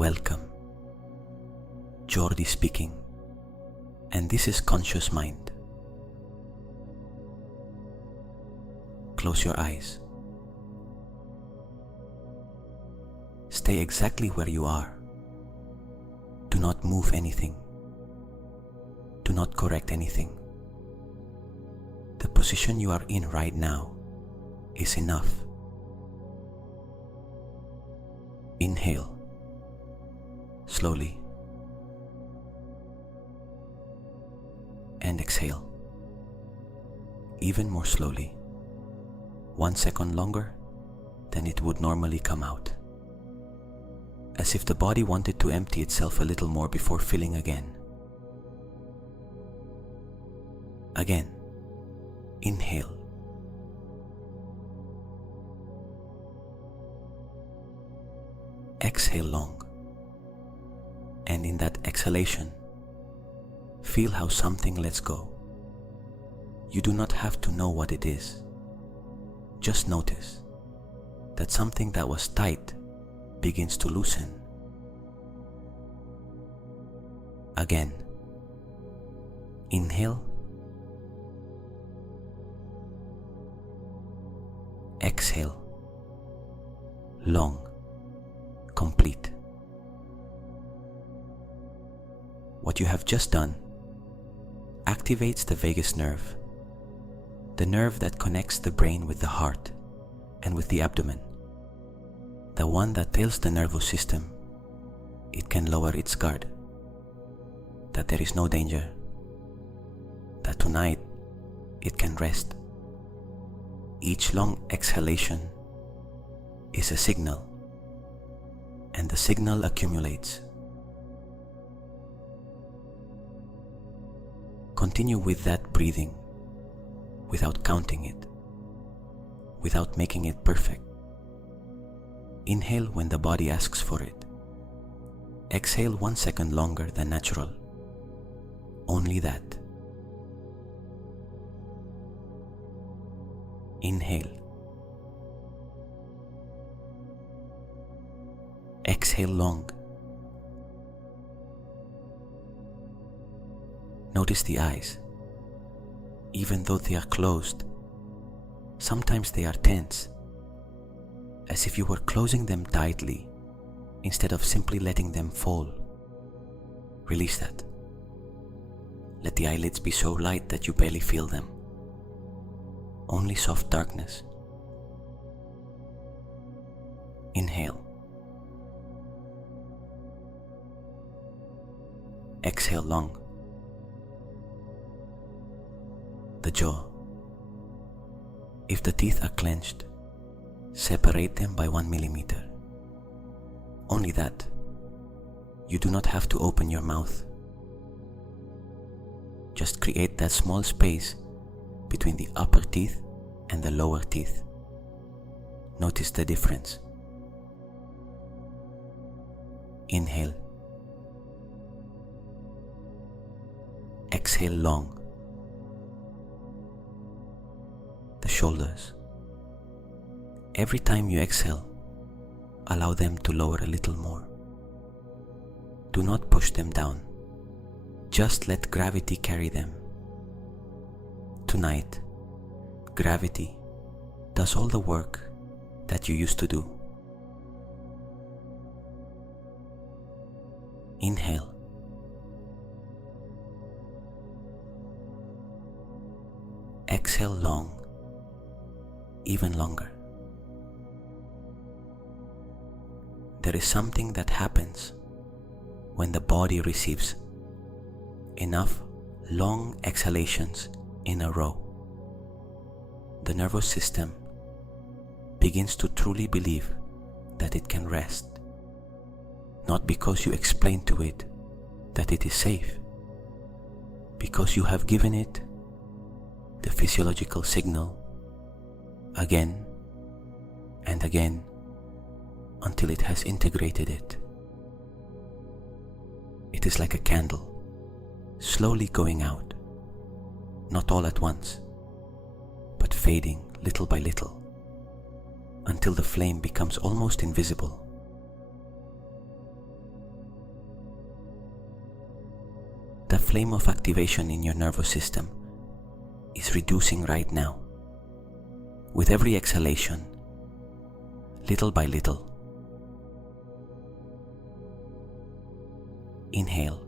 Welcome. Jordi speaking, and this is Conscious Mind. Close your eyes. Stay exactly where you are. Do not move anything. Do not correct anything. The position you are in right now is enough. Inhale, slowly, and exhale, even more slowly, 1 second longer than it would normally come out, as if the body wanted to empty itself a little more before filling again. Again, inhale, exhale long, and in that exhalation, feel how something lets go. You do not have to know what it is. Just notice that something that was tight begins to loosen. Again, inhale, exhale, long, complete. What you have just done activates the vagus nerve, the nerve that connects the brain with the heart and with the abdomen, the one that tells the nervous system it can lower its guard, that there is no danger, that tonight it can rest. Each long exhalation is a signal, and the signal accumulates. Continue with that breathing without counting it, without making it perfect. Inhale when the body asks for it. Exhale 1 second longer than natural. Only that. Inhale. Exhale long. Notice the eyes. Even though they are closed, sometimes they are tense, as if you were closing them tightly instead of simply letting them fall. Release that. Let the eyelids be so light that you barely feel them. Only soft darkness. Inhale. Exhale long. The jaw. If the teeth are clenched, separate them by 1 millimeter. Only that. You do not have to open your mouth. Just create that small space between the upper teeth and the lower teeth. Notice the difference. Inhale. Exhale long. The shoulders. Every time you exhale, allow them to lower a little more. Do not push them down. Just let gravity carry them. Tonight, gravity does all the work that you used to do. Inhale. Exhale long. Even longer. There is something that happens when the body receives enough long exhalations in a row. The nervous system begins to truly believe that it can rest, not because you explain to it that it is safe, because you have given it the physiological signal again and again until it has integrated it. It is like a candle, slowly going out, not all at once, but fading little by little, until the flame becomes almost invisible. flame of activation in your nervous system is reducing right now. With every exhalation, little by little. Inhale.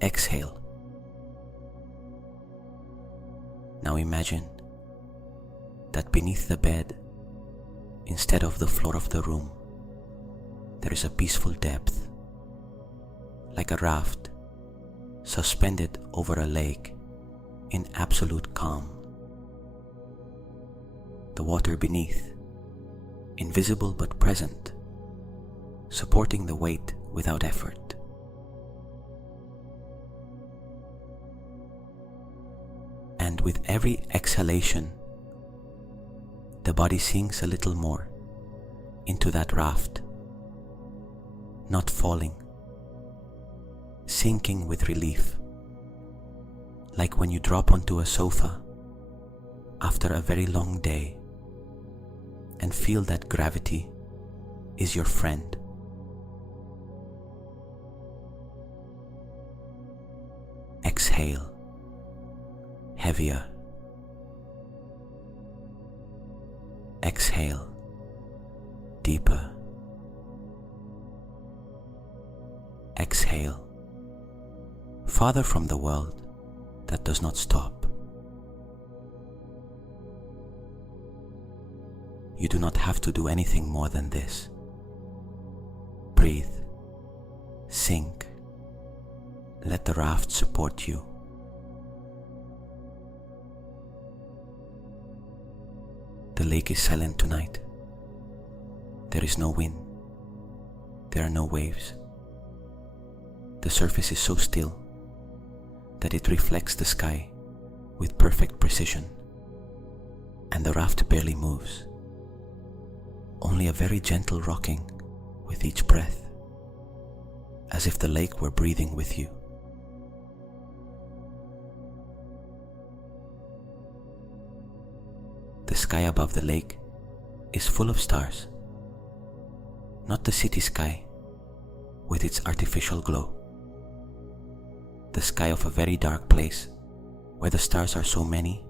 Exhale. Now imagine that beneath the bed, instead of the floor of the room, there is a peaceful depth, like a raft suspended over a lake in absolute calm. The water beneath, invisible but present, supporting the weight without effort. And with every exhalation, the body sinks a little more into that raft, not falling, sinking with relief, like when you drop onto a sofa after a very long day and feel that gravity is your friend. Exhale, heavier. Exhale, deeper. Exhale, farther from the world that does not stop. You do not have to do anything more than this. Breathe, sink, let the raft support you. The lake is silent tonight. There is no wind. There are no waves. The surface is so still that it reflects the sky with perfect precision, and the raft barely moves. Only a very gentle rocking with each breath, as if the lake were breathing with you. The sky above the lake is full of stars, not the city sky with its artificial glow. The sky of a very dark place where the stars are so many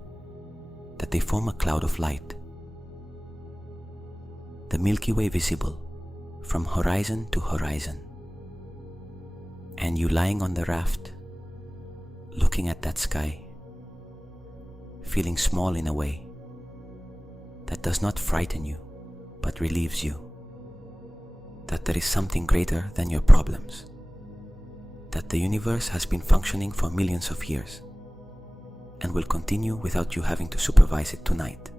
that they form a cloud of light. The Milky Way visible from horizon to horizon, and you lying on the raft, looking at that sky, feeling small in a way that does not frighten you, but relieves you. That there is something greater than your problems. That the universe has been functioning for millions of years and will continue without you having to supervise it tonight.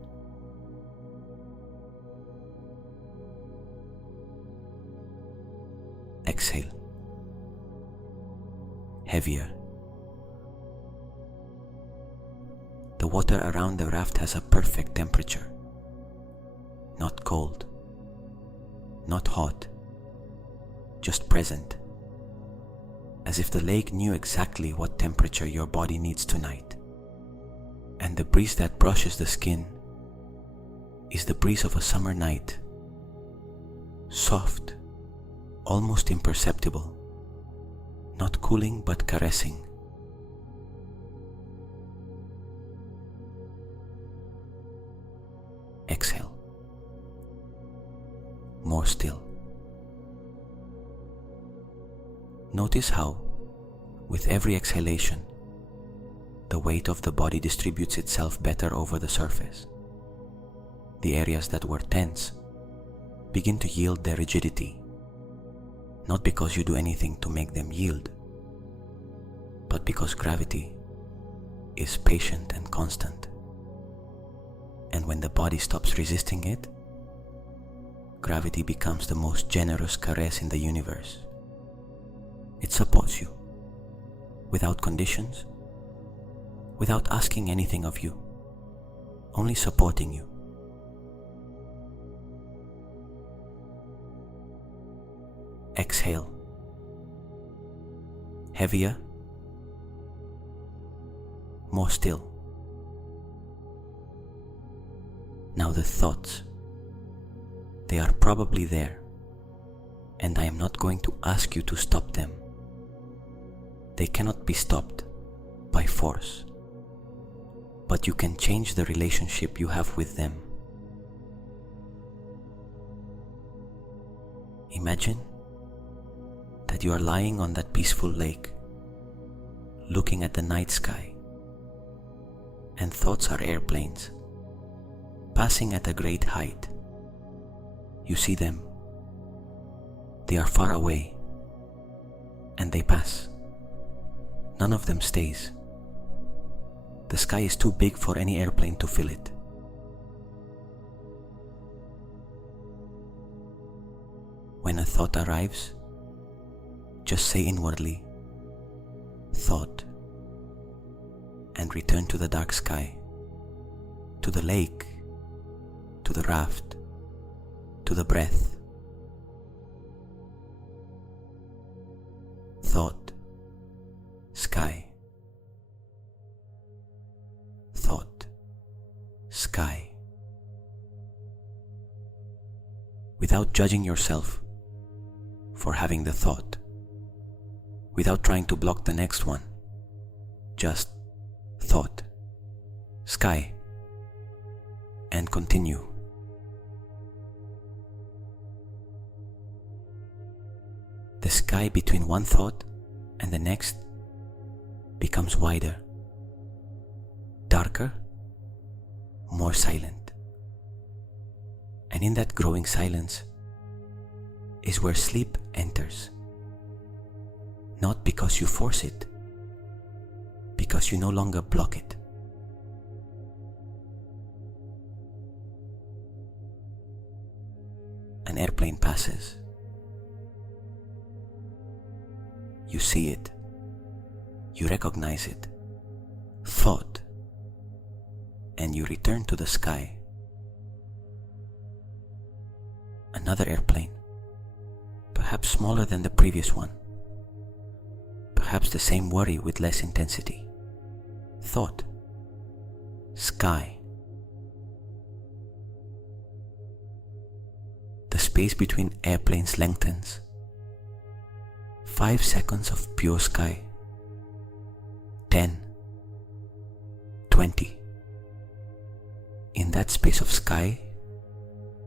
Exhale. Heavier. The water around the raft has a perfect temperature. Not cold, not hot, just present, as if the lake knew exactly what temperature your body needs tonight. And the breeze that brushes the skin is the breeze of a summer night, soft, almost imperceptible, not cooling but caressing. Exhale. More still. Notice how, with every exhalation, the weight of the body distributes itself better over the surface. The areas that were tense begin to yield their rigidity, not because you do anything to make them yield, but because gravity is patient and constant. And when the body stops resisting it, gravity becomes the most generous caress in the universe. It supports you, without conditions, without asking anything of you, only supporting you. Exhale. Heavier. More still. Now the thoughts, they are probably there, and I am not going to ask you to stop them. They cannot be stopped by force, but you can change the relationship you have with them. Imagine that you are lying on that peaceful lake, looking at the night sky, and thoughts are airplanes, passing at a great height. You see them. They are far away, and they pass. None of them stays. The sky is too big for any airplane to fill it. When a thought arrives, just say inwardly, "Thought," and return to the dark sky, to the lake, to the raft, to the breath. Thought, sky. Thought, sky. Without judging yourself for having the thought, without trying to block the next one, just thought, sky, and continue. The sky between one thought and the next becomes wider, darker, more silent. And in that growing silence is where sleep enters. Not because you force it, because you no longer block it. An airplane passes. You see it. You recognize it. Thought. And you return to the sky. Another airplane, perhaps smaller than the previous one, perhaps the same worry with less intensity. Thought, sky. The space between airplanes lengthens. 5 seconds of pure sky. 10, 20. In that space of sky,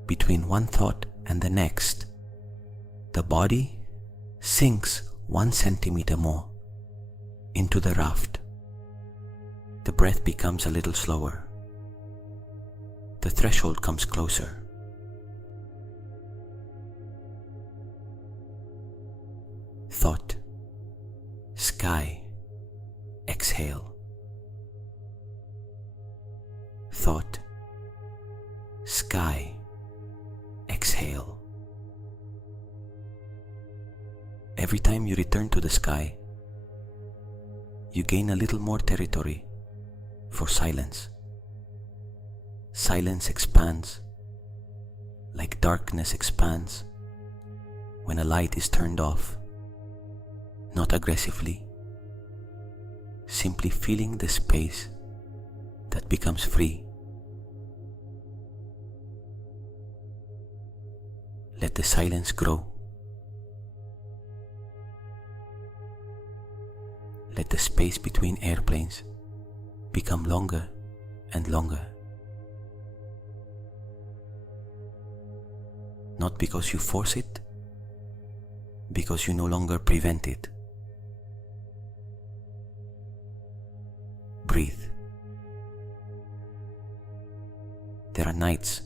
between one thought and the next, the body sinks 1 centimeter more into the raft. The breath becomes a little slower. The threshold comes closer. Thought, sky, exhale. Thought, sky, exhale. Every time you return to the sky, you gain a little more territory for silence. Silence expands like darkness expands when a light is turned off. Not aggressively, simply feeling the space that becomes free. Let the silence grow. Let the space between airplanes become longer and longer. Not because you force it, because you no longer prevent it. Breathe. There are nights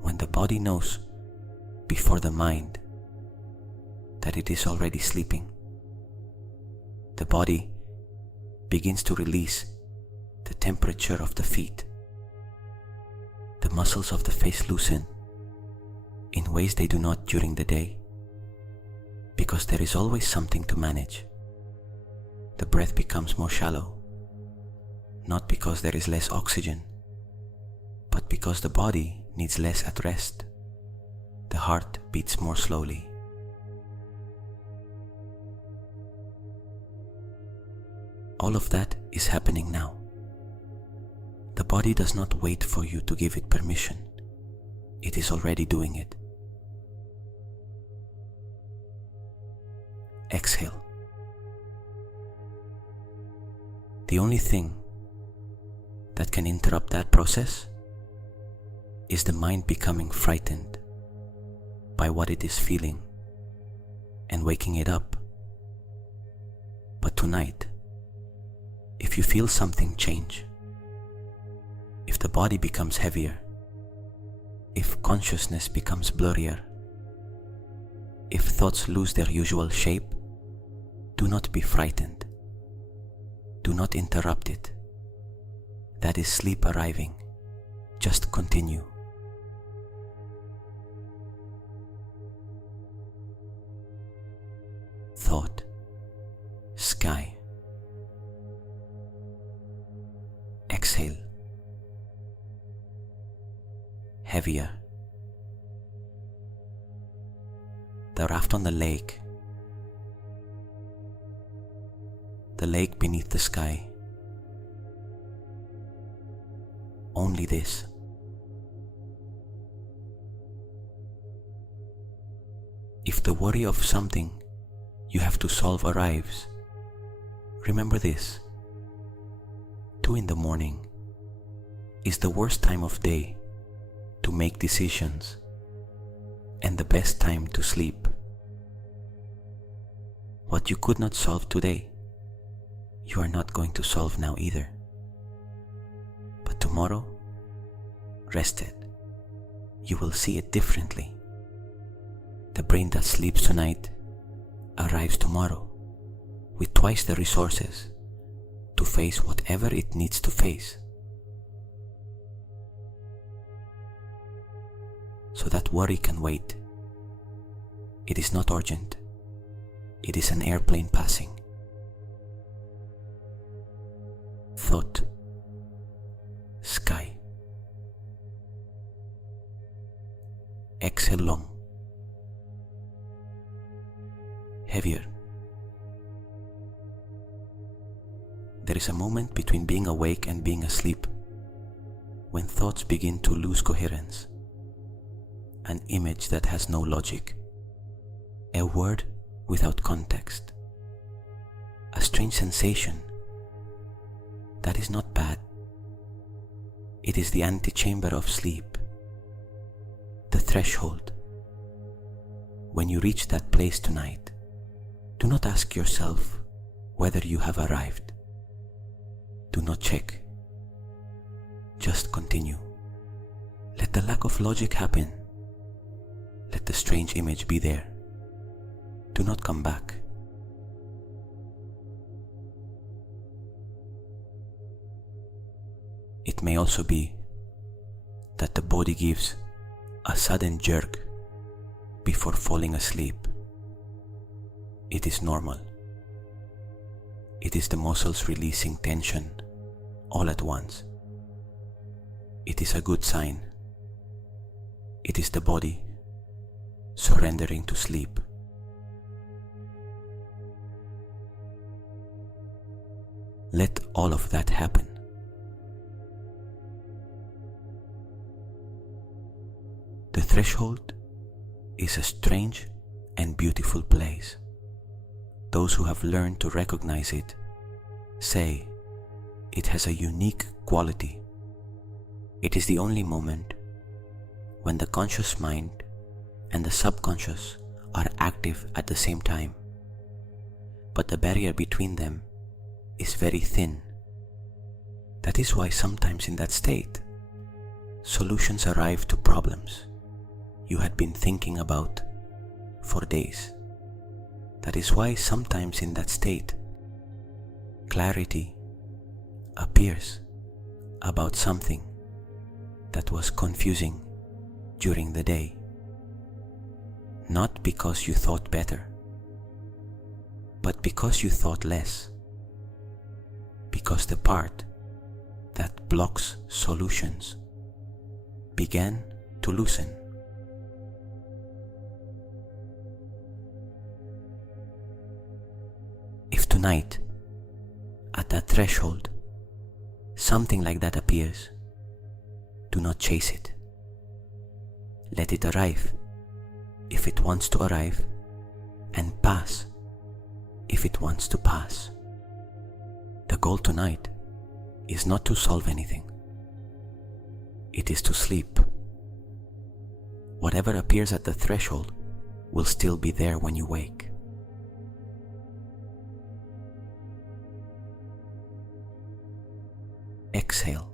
when the body knows before the mind that it is already sleeping. The body begins to release the temperature of the feet. The muscles of the face loosen in ways they do not during the day, because there is always something to manage. The breath becomes more shallow, not because there is less oxygen, but because the body needs less at rest. The heart beats more slowly. All of that is happening now. The body does not wait for you to give it permission. It is already doing it. The only thing that can interrupt that process is the mind becoming frightened by what it is feeling and waking it up. But tonight, if you feel something change, if the body becomes heavier, if consciousness becomes blurrier, if thoughts lose their usual shape, do not be frightened. Do not interrupt it. That is sleep arriving. Just continue. Thought, sky. Exhale. Heavier. The raft on the lake. The lake beneath the sky. Only this. If the worry of something you have to solve arrives, remember this: 2 a.m. is the worst time of day to make decisions and the best time to sleep. What you could not solve today, you are not going to solve now either. But tomorrow, rested, you will see it differently. The brain that sleeps tonight arrives tomorrow with twice the resources to face whatever it needs to face. So that worry can wait. It is not urgent. It is an airplane passing. Thought, sky. Exhale long. Heavier. There is a moment between being awake and being asleep when thoughts begin to lose coherence. An image that has no logic. A word without context. A strange sensation. That is not bad. It is the antechamber of sleep. The threshold. When you reach that place tonight, do not ask yourself whether you have arrived. Do not check. Just continue. Let the lack of logic happen. Let the strange image be there. Do not come back. It may also be that the body gives a sudden jerk before falling asleep. It is normal. It is the muscles releasing tension all at once. It is a good sign. It is the body surrendering to sleep. Let all of that happen. The threshold is a strange and beautiful place. Those who have learned to recognize it say it has a unique quality. It is the only moment when the conscious mind and the subconscious are active at the same time, but the barrier between them is very thin. That is why sometimes in that state, solutions arrive to problems you had been thinking about for days. That is why sometimes in that state, clarity appears about something that was confusing during the day. Not because you thought better, but because you thought less. Because the part that blocks solutions began to loosen. If tonight, at that threshold, something like that appears, do not chase it. Let it arrive if it wants to arrive, and pass if it wants to pass. The goal tonight is not to solve anything. It is to sleep. Whatever appears at the threshold will still be there when you wake. Exhale.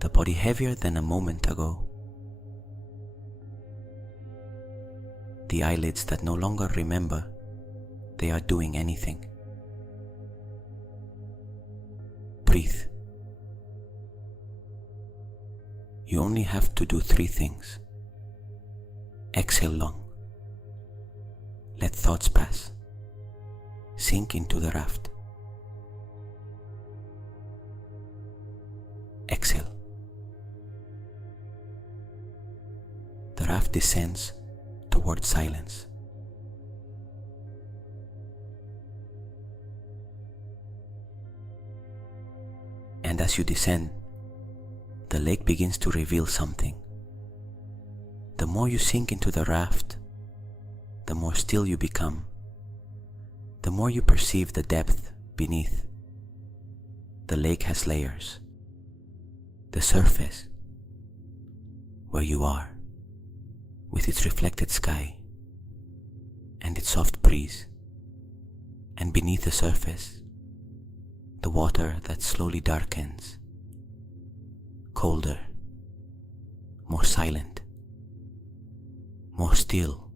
The body heavier than a moment ago. The eyelids that no longer remember they are doing anything. Breathe. You only have to do 3 things. Exhale long. Let thoughts pass. Sink into the raft. Exhale. The raft descends toward silence. And as you descend, the lake begins to reveal something. The more you sink into the raft, the more still you become, the more you perceive the depth beneath. The lake has layers. The surface, where you are, with its reflected sky and its soft breeze, and beneath the surface, the water that slowly darkens, colder, more silent, more still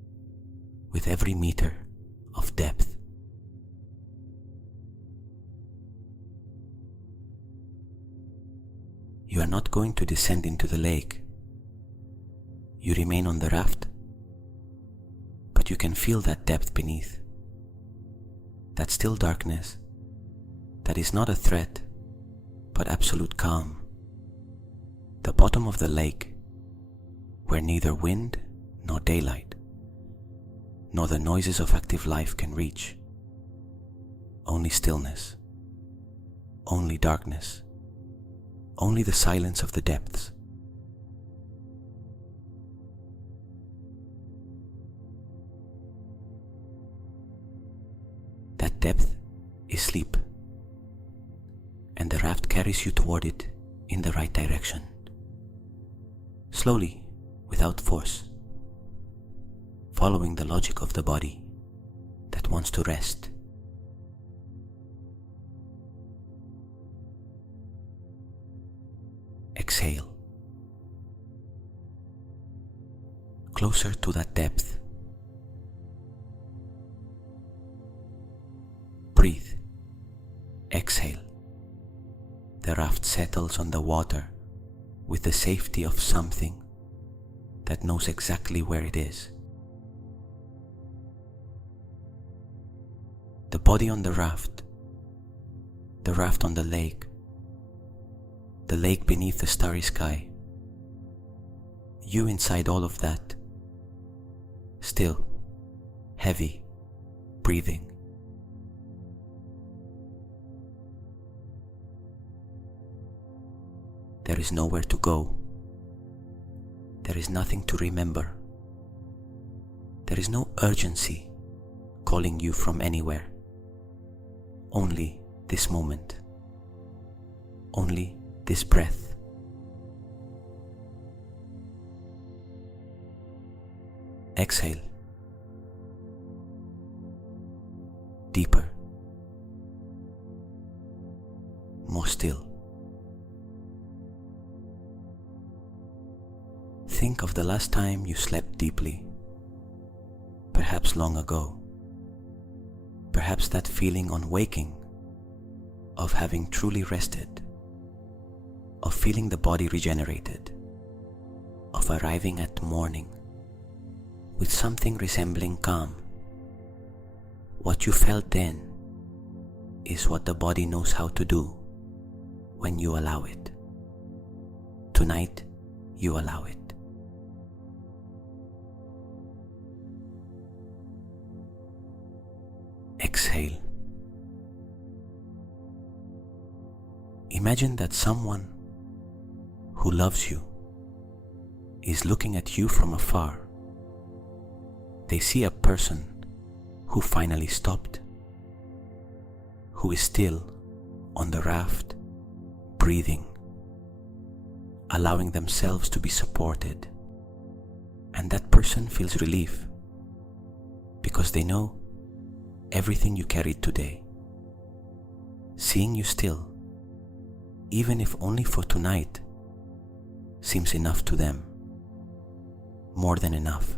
with every meter of depth. You are not going to descend into the lake. You remain on the raft, but you can feel that depth beneath, that still darkness that is not a threat, but absolute calm. The bottom of the lake, where neither wind nor daylight, nor the noises of active life can reach. Only stillness, only darkness, only the silence of the depths. That depth is sleep, and the raft carries you toward it in the right direction. Slowly, without force, following the logic of the body that wants to rest. Exhale. Closer to that depth. Breathe. Exhale. The raft settles on the water with the safety of something that knows exactly where it is. The body on the raft on the lake beneath the starry sky, you inside all of that, still, heavy, breathing. There is nowhere to go. There is nothing to remember. There is no urgency calling you from anywhere. Only this moment. Only this breath. Exhale. Deeper. More still. Think of the last time you slept deeply, perhaps long ago. Perhaps that feeling on waking, of having truly rested, of feeling the body regenerated, of arriving at morning with something resembling calm. What you felt then is what the body knows how to do when you allow it. Tonight, you allow it. Exhale. Imagine that someone who loves you is looking at you from afar. They see a person who finally stopped, who is still on the raft, breathing, allowing themselves to be supported. And that person feels relief because they know everything you carried today. Seeing you still, even if only for tonight, seems enough to them, more than enough.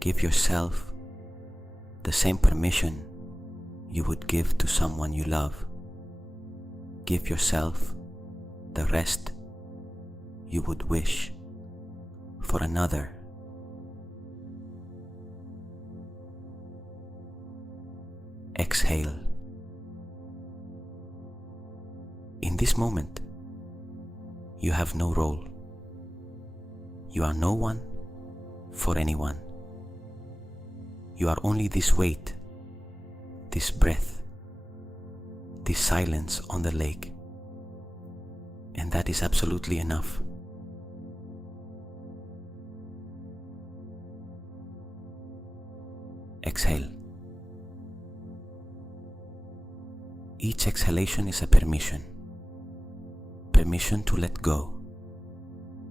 Give yourself the same permission you would give to someone you love. Give yourself the rest you would wish for another. Exhale. In this moment, you have no role. You are no one for anyone. You are only this weight, this breath, this silence on the lake. And that is absolutely enough. Exhale. Each exhalation is a permission. Permission to let go.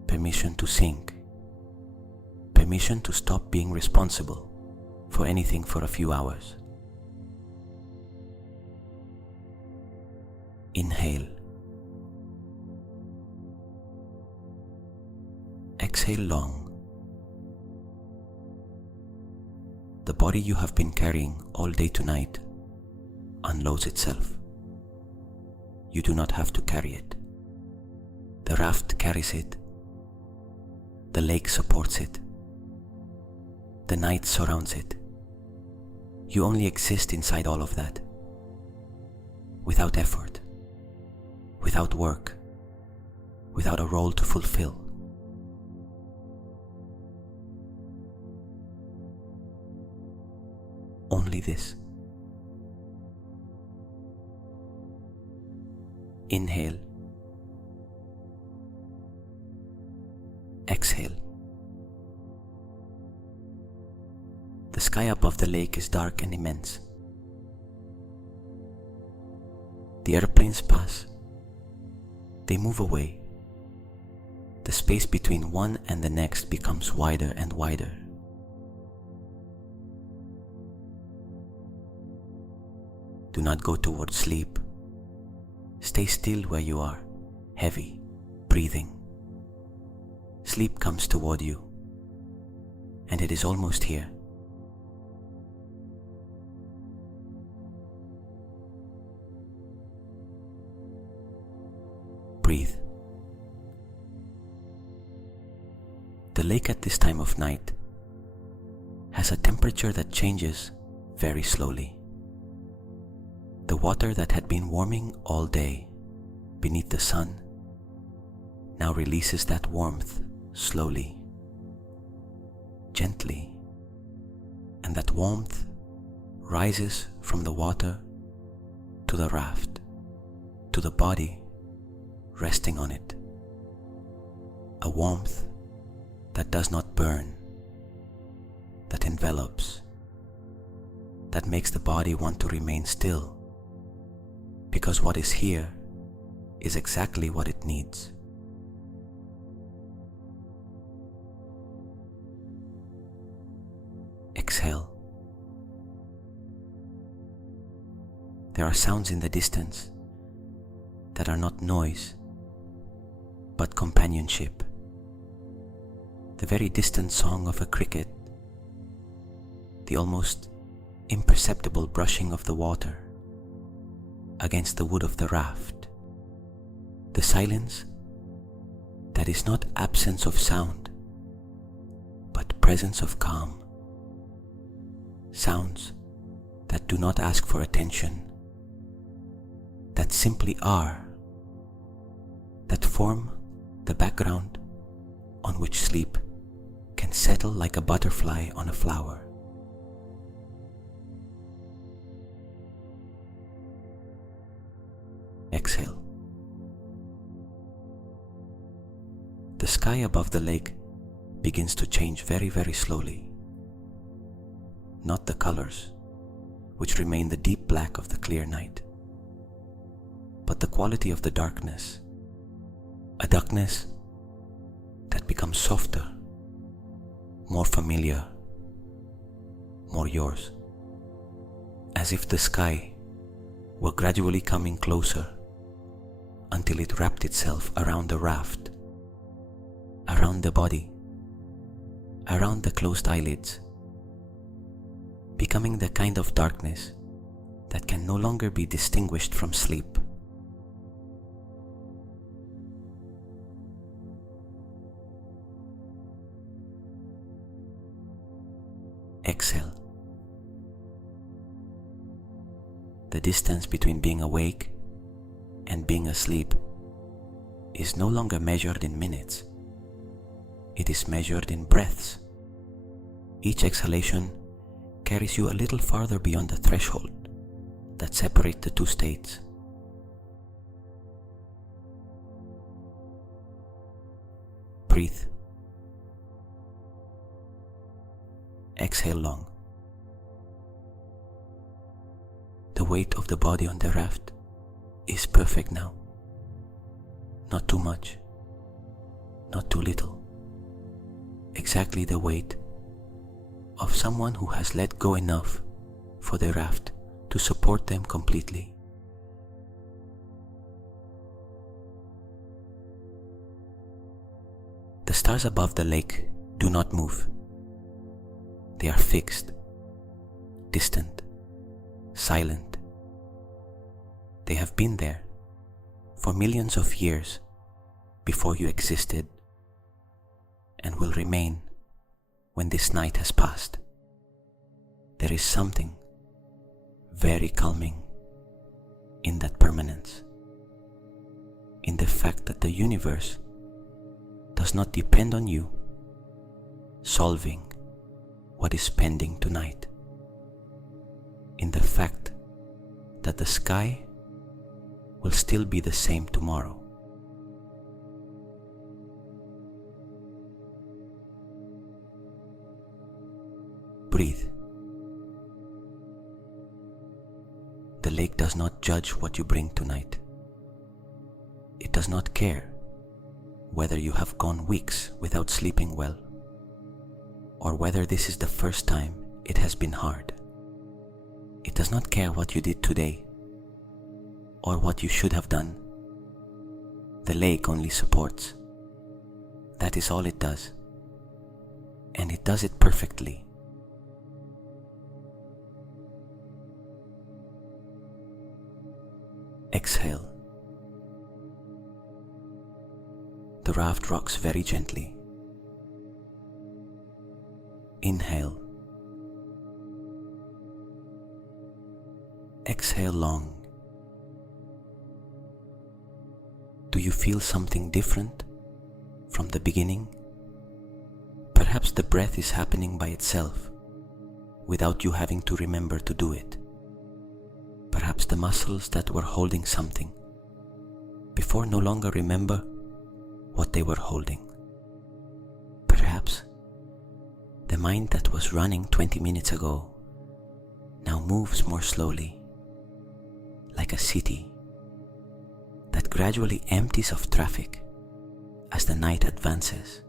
Permission to sink. Permission to stop being responsible for anything for a few hours. Inhale. Exhale long. The body you have been carrying all day tonight unloads itself. You do not have to carry it. The raft carries it. The lake supports it. The night surrounds it. You only exist inside all of that, without effort, without work, without a role to fulfill. Only this. Inhale. Exhale. The sky above the lake is dark and immense. The airplanes pass. They move away. The space between one and the next becomes wider and wider. Do not go towards sleep. Stay still where you are, heavy, breathing. Sleep comes toward you, and it is almost here. Breathe. The lake at this time of night has a temperature that changes very slowly. The water that had been warming all day beneath the sun now releases that warmth slowly, gently, and that warmth rises from the water to the raft, to the body resting on it. A warmth that does not burn, that envelops, that makes the body want to remain still, because what is here is exactly what it needs. Exhale. There are sounds in the distance that are not noise, but companionship. The very distant song of a cricket, the almost imperceptible brushing of the water against the wood of the raft, the silence that is not absence of sound, but presence of calm. Sounds that do not ask for attention, that simply are, that form the background on which sleep can settle like a butterfly on a flower. Exhale. The sky above the lake begins to change very, very slowly. not the colors, which remain the deep black of the clear night, but the quality of the darkness, a darkness that becomes softer, more familiar, more yours, as if the sky were gradually coming closer until it wrapped itself around the raft, around the body, around the closed eyelids, becoming the kind of darkness that can no longer be distinguished from sleep. Exhale. The distance between being awake and being asleep is no longer measured in minutes. It is measured in breaths. Each exhalation carries you a little farther beyond the threshold that separates the two states. Breathe. Exhale long. The weight of the body on the raft is perfect now. Not too much, not too little. Exactly the weight of someone who has let go enough for the raft to support them completely. The stars above the lake do not move. They are fixed, distant, silent. They have been there for millions of years before you existed, and will remain when this night has passed. There is something very calming in that permanence, in the fact that the universe does not depend on you solving what is pending tonight, in the fact that the sky will still be the same tomorrow. Breathe. The lake does not judge what you bring tonight. It does not care whether you have gone weeks without sleeping well, or whether this is the first time it has been hard. It does not care what you did today, or what you should have done. The lake only supports. That is all it does, and it does it perfectly. Exhale. The raft rocks very gently. Inhale. Exhale long. Do you feel something different from the beginning? Perhaps the breath is happening by itself, without you having to remember to do it. Perhaps the muscles that were holding something before no longer remember what they were holding. Perhaps the mind that was running 20 minutes ago now moves more slowly, like a city that gradually empties of traffic as the night advances.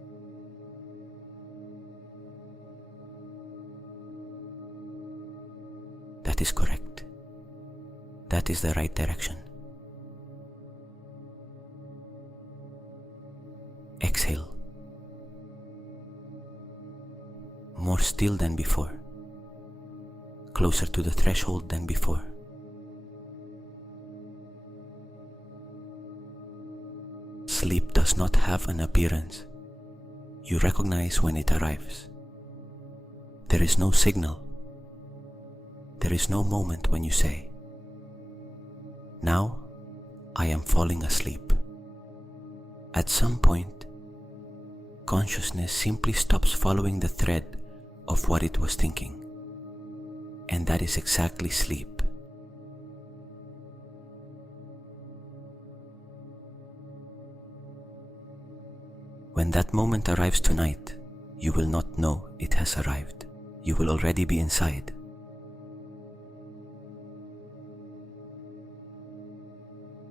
That is correct. That is the right direction. Exhale. More still than before. Closer to the threshold than before. Sleep does not have an appearance. You recognize when it arrives. There is no signal. There is no moment when you say, "Now I am falling asleep." At some point, consciousness simply stops following the thread of what it was thinking, and that is exactly sleep. When that moment arrives tonight, you will not know it has arrived. you will already be inside.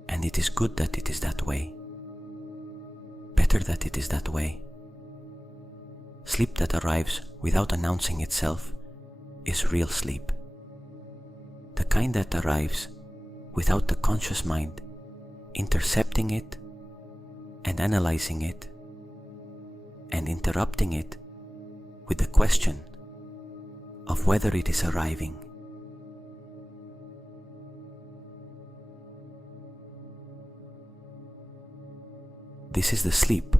And it is good that it is that way. Better that it is that way. Sleep that arrives without announcing itself is real sleep. The kind that arrives without the conscious mind intercepting it and analyzing it and interrupting it with the question of whether it is arriving. This is the sleep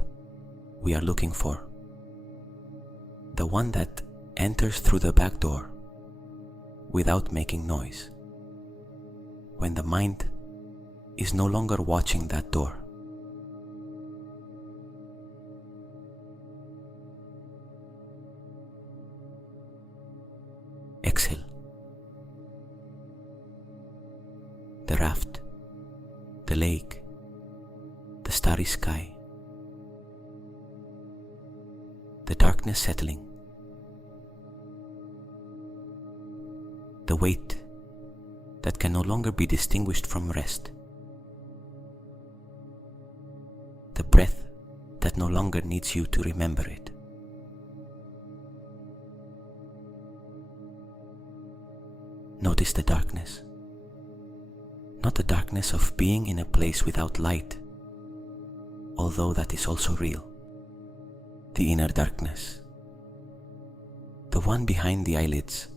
we are looking for. The one that enters through the back door without making noise, when the mind is no longer watching that door. Exhale. The raft, the lake, the starry sky, the darkness settling, the weight that can no longer be distinguished from rest, the breath that no longer needs you to remember it. Notice the darkness, not the darkness of being in a place without light, although that is also real. The inner darkness, the one behind the eyelids,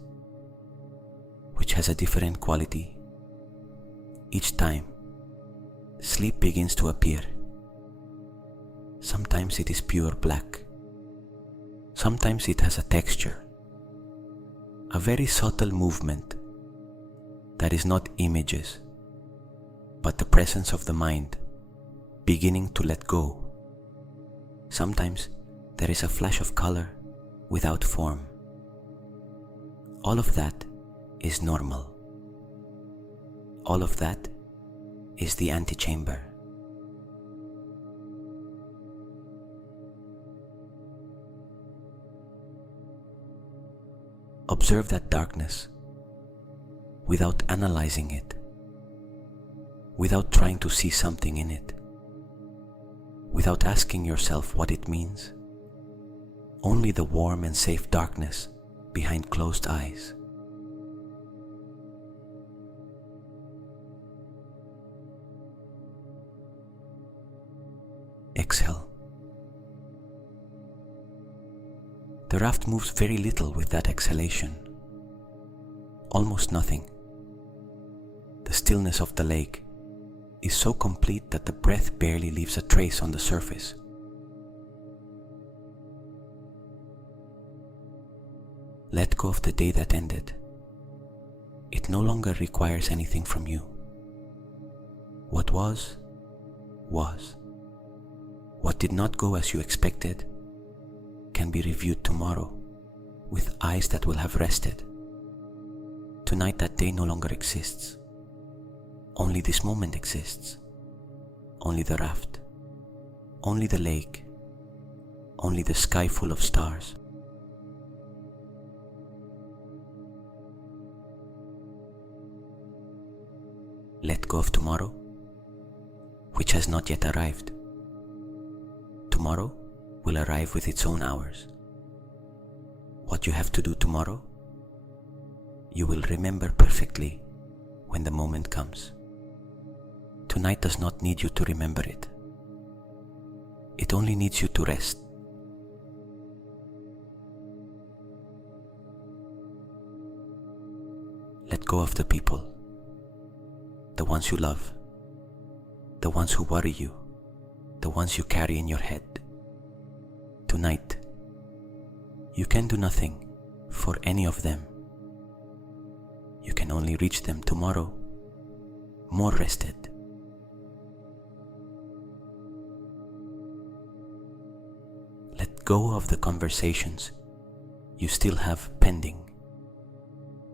which has a different quality each time sleep begins to appear. Sometimes it is pure black. Sometimes it has a texture, a very subtle movement that is not images, but the presence of the mind beginning to let go. Sometimes there is a flash of color without form. All of that is normal. All of that is the antechamber. Observe that darkness without analyzing it, without trying to see something in it, without asking yourself what it means. Only the warm and safe darkness behind closed eyes. Exhale. The raft moves very little with that exhalation. Almost nothing. The stillness of the lake is so complete that the breath barely leaves a trace on the surface. Let go of the day that ended. It no longer requires anything from you. What was, was. What did not go as you expected can be reviewed tomorrow with eyes that will have rested. Tonight that day no longer exists. Only this moment exists. Only the raft. Only the lake. Only the sky full of stars. Let go of tomorrow, which has not yet arrived. Tomorrow will arrive with its own hours. What you have to do tomorrow, you will remember perfectly when the moment comes. Tonight does not need you to remember it. It only needs you to rest. Let go of the people, the ones you love, the ones who worry you, the ones you carry in your head. Tonight, you can do nothing for any of them. You can only reach them tomorrow, more rested. Let go of the conversations you still have pending,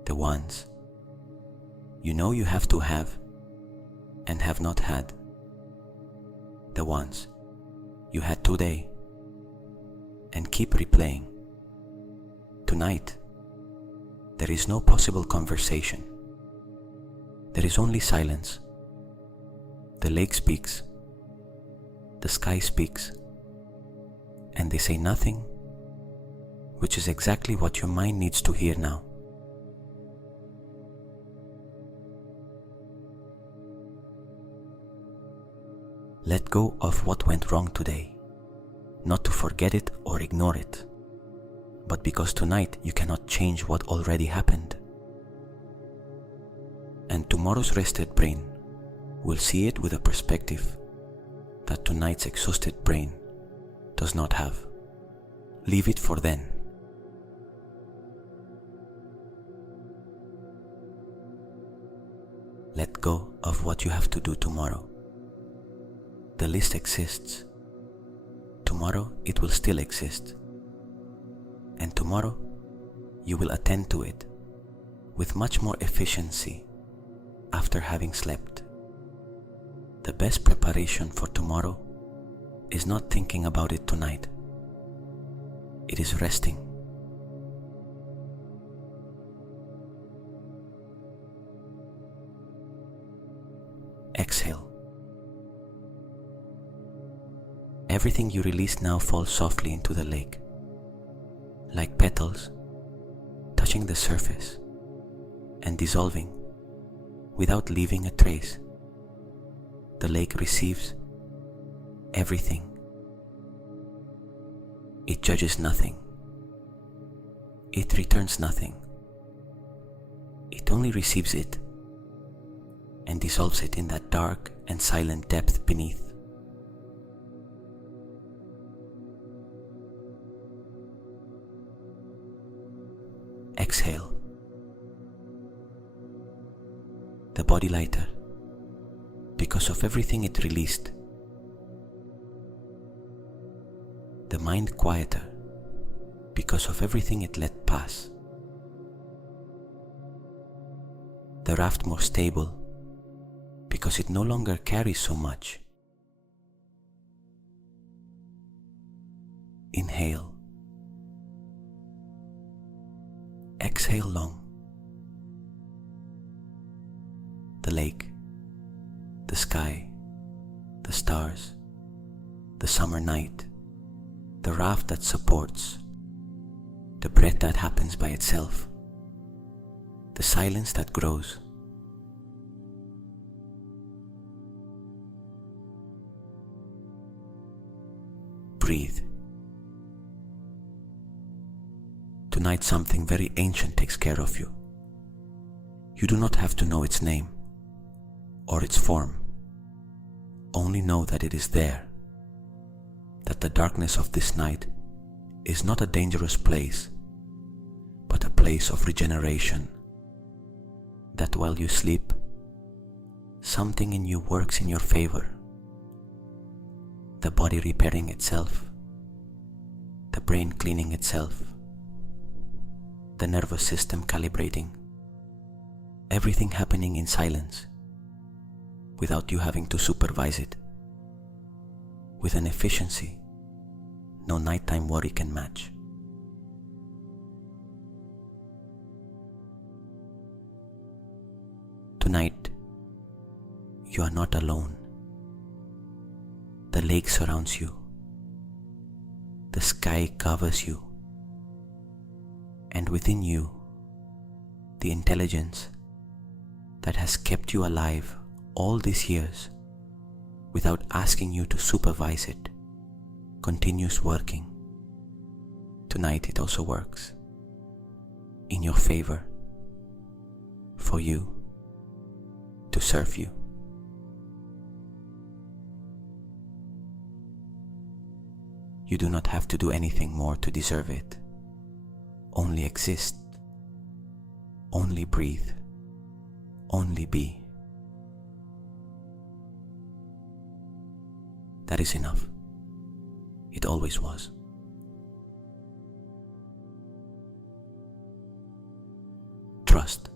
the ones you know you have to have and have not had, the ones you had today and keep replaying. Tonight, There is no possible conversation. There is only silence. The lake speaks, the sky speaks, and they say nothing, which is exactly what your mind needs to hear now. Let go of what went wrong today, not to forget it or ignore it, but because tonight you cannot change what already happened. And tomorrow's rested brain will see it with a perspective that tonight's exhausted brain does not have. Leave it for then. Let go of what you have to do tomorrow. The list exists. Tomorrow it will still exist. And tomorrow you will attend to it with much more efficiency after having slept. The best preparation for tomorrow is not thinking about it tonight. It is resting. Exhale. Everything you release now falls softly into the lake, like petals touching the surface and dissolving without leaving a trace. The lake receives everything. It judges nothing. It returns nothing. It only receives it and dissolves it in that dark and silent depth beneath. Exhale. The body lighter because of everything it released. The mind quieter because of everything it let pass. The raft more stable because it no longer carries so much. Inhale. Exhale long. The lake, the sky, the stars, the summer night, the raft that supports, the breath that happens by itself, the silence that grows. Breathe. Tonight something very ancient takes care of you. You do not have to know its name or its form. Only know that it is there, that the darkness of this night is not a dangerous place, but a place of regeneration, that while you sleep, something in you works in your favor, the body repairing itself, the brain cleaning itself, the nervous system calibrating, everything happening in silence, without you having to supervise it, with an efficiency no nighttime worry can match. Tonight, you are not alone. The lake surrounds you. The sky covers you. And within you, the intelligence that has kept you alive all these years without asking you to supervise it continues working. Tonight it also works in your favor, for you, to serve you. You do not have to do anything more to deserve it. Only exist, only breathe, only be. That is enough. It always was. Trust.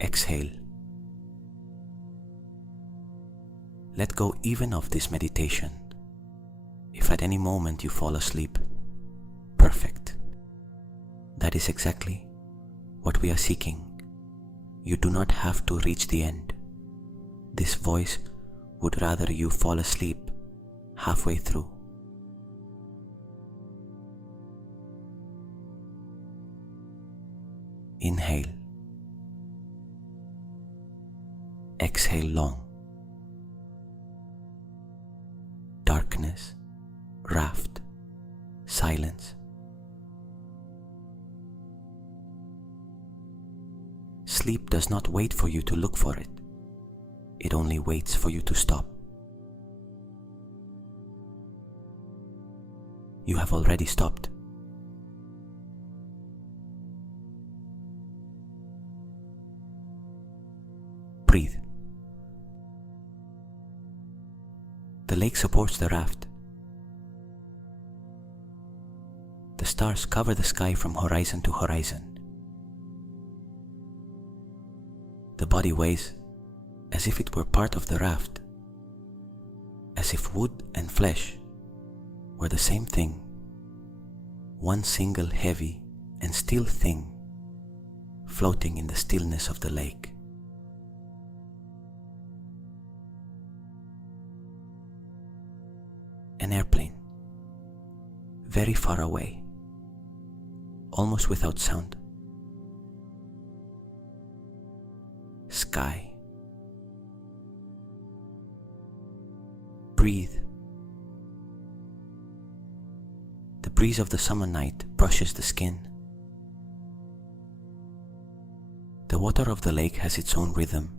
Exhale. Let go even of this meditation. If at any moment you fall asleep, perfect. That is exactly what we are seeking. You do not have to reach the end. This voice would rather you fall asleep halfway through. Inhale. Exhale long. Darkness, raft, silence. Sleep does not wait for you to look for it. It only waits for you to stop. You have already stopped. Breathe. The lake supports the raft. The stars cover the sky from horizon to horizon. The body weighs as if it were part of the raft, as if wood and flesh were the same thing, one single heavy and still thing floating in the stillness of the lake. An airplane, very far away, almost without sound. Sky. Breathe. The breeze of the summer night brushes the skin. The water of the lake has its own rhythm,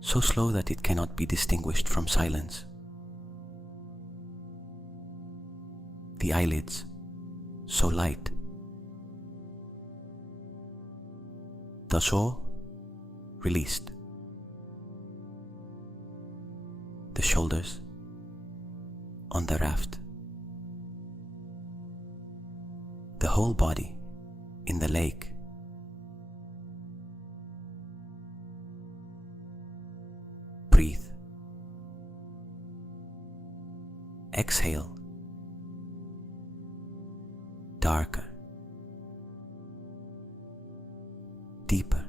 so slow that it cannot be distinguished from silence. The eyelids, so light. The jaw, released. The shoulders, on the raft. The whole body, in the lake. Breathe. Exhale. Darker. Deeper.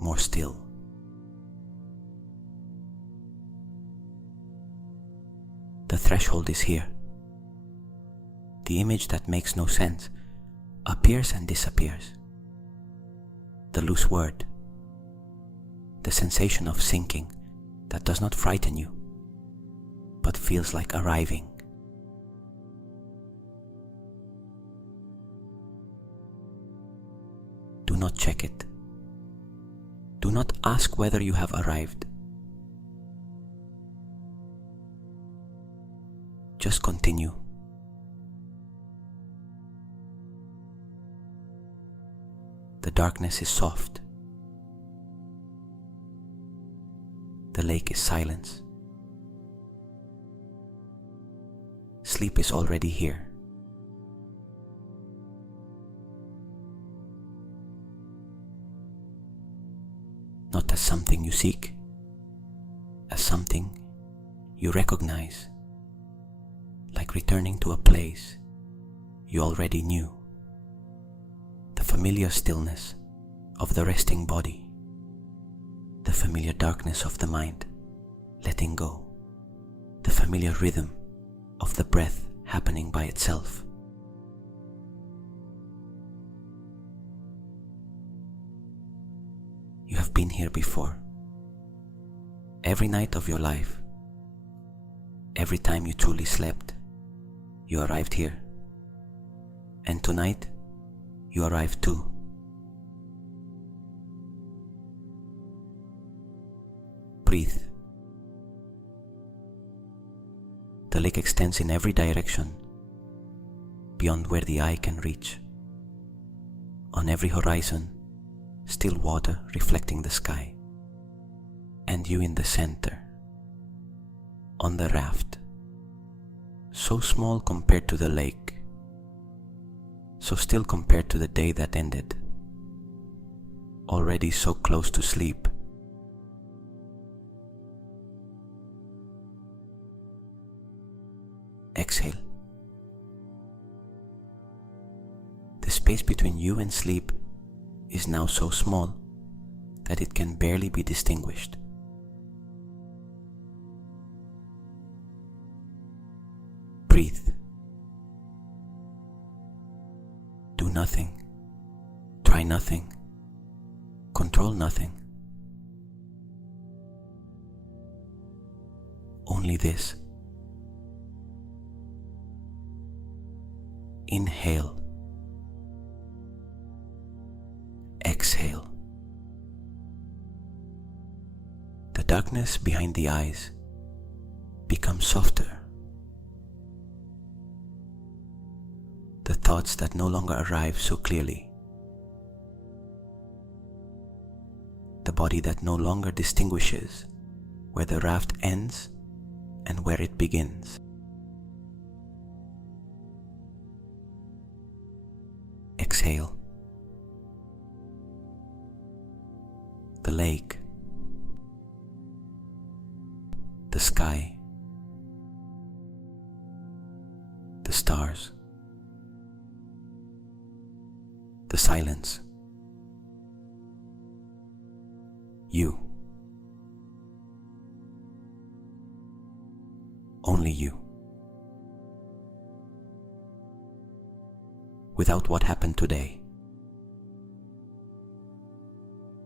More still. The threshold is here. The image that makes no sense appears and disappears. The loose word, the sensation of sinking that does not frighten you, but feels like arriving. Do not check it. Do not ask whether you have arrived. Just continue. The darkness is soft. The lake is silence. Sleep is already here. Not as something you seek, as something you recognize, like returning to a place you already knew. The familiar stillness of the resting body, the familiar darkness of the mind, letting go, the familiar rhythm of the breath happening by itself. You have been here before. Every night of your life, every time you truly slept, you arrived here. And tonight, you arrive too. Breathe. The lake extends in every direction, beyond where the eye can reach. On every horizon, still water reflecting the sky, and you in the center, on the raft, so small compared to the lake, so still compared to the day that ended, already so close to sleep. Exhale. The space between you and sleep is now so small that it can barely be distinguished. Breathe. Do nothing. Try nothing. Control nothing. Only this. Inhale. Exhale. The darkness behind the eyes becomes softer. The thoughts that no longer arrive so clearly. The body that no longer distinguishes where the raft ends and where it begins. Exhale. The lake, the sky, the stars, the silence, you, only you. Without what happened today,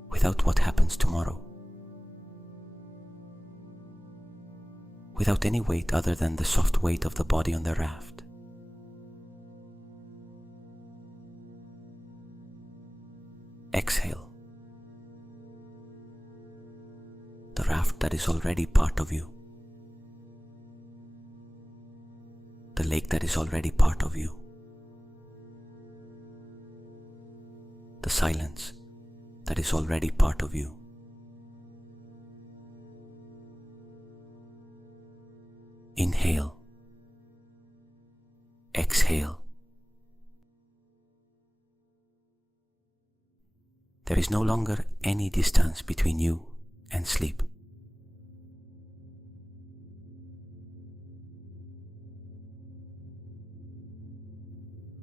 without what happens tomorrow, without any weight other than the soft weight of the body on the raft. Exhale. The raft that is already part of you. The lake that is already part of you. The silence that is already part of you. Inhale. Exhale. There is no longer any distance between you and sleep.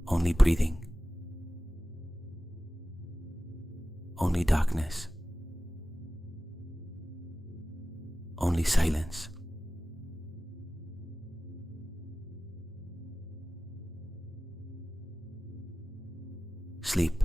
Only breathing. Only darkness. Only silence. Sleep.